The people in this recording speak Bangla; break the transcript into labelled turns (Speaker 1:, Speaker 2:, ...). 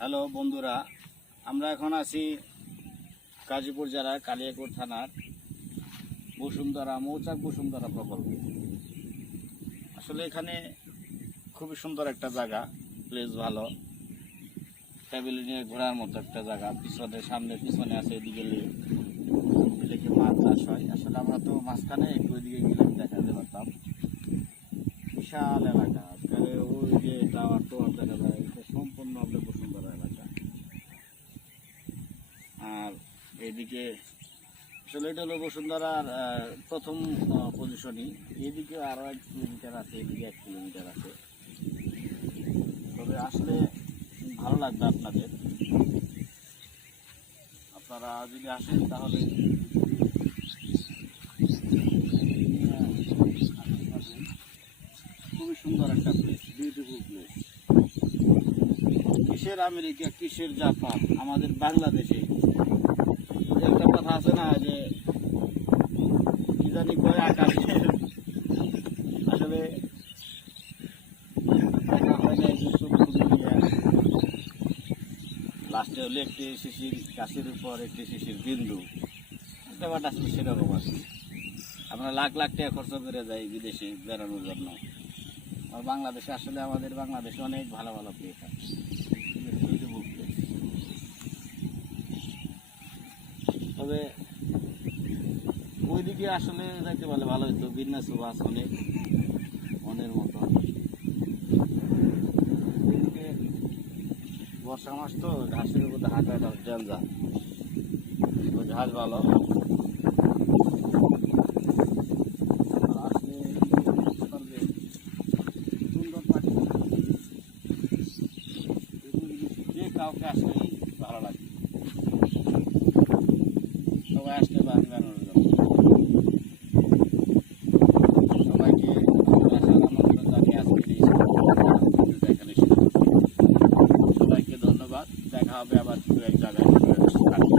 Speaker 1: হ্যালো বন্ধুরা, আমরা এখন আছি গাজীপুর জেলার কালিয়াকুর থানার বসুন্ধরা, মৌচাক বসুন্ধরা প্রকল্প। আসলে এখানে খুবই সুন্দর একটা জায়গা প্লেস ভালো। ফ্যামিলি নিয়ে ঘোরার মতো একটা জায়গা, পিছনে, সামনে, পিছনে আছে, এদিকে লেকে। মাছ চাষ হয়। আসলে আমরা তো মাঝখানে একটু ওইদিকে গেলে দেখা দেখাতে পারতাম। বিশাল এলাকা। তাহলে ওই যে টাওয়ার টাওয়ার দেখা যায় এটা সম্পূর্ণ আপনার বসুন্ধরা এলাকা আর এদিকে, আসলে এটা হলো বসুন্ধরার প্রথম পজিশনই এদিকে আরও এক কিলোমিটার আছে, এদিকে এক কিলোমিটার আছে। তবে আসলে ভালো লাগবে আপনাদের। আপনারা যদি আসেন তাহলে খুবই সুন্দর একটা প্লেস বিউটিফুল প্লেস কিসের আমেরিকা, কিসের জাপান? আমাদের বাংলাদেশে। একটা কথা আছে না যে, কি জানি কয় আকাশের আসলে, লাস্টে হলে একটি শিশির গাছের উপর, একটি শিশির বিন্দু। ব্যাপারটা সেরকম আছে আমরা লাখ লাখ টাকা খরচ করে যাই বিদেশে বেড়ানোর জন্য। আর বাংলাদেশে আসলে আমাদের বাংলাদেশে অনেক ভালো ভালো প্লেস আছে তবে ওইদিকে আসলে যাইতে পারলে ভালো হতো বিন্যাস বাস অনেক মনের মতো। ওইদিকে বর্ষা মাস তো, ঘাসের উপর হাঁটা ওই ঘাস ভালো। হবে আবার দু এক জায়গায়।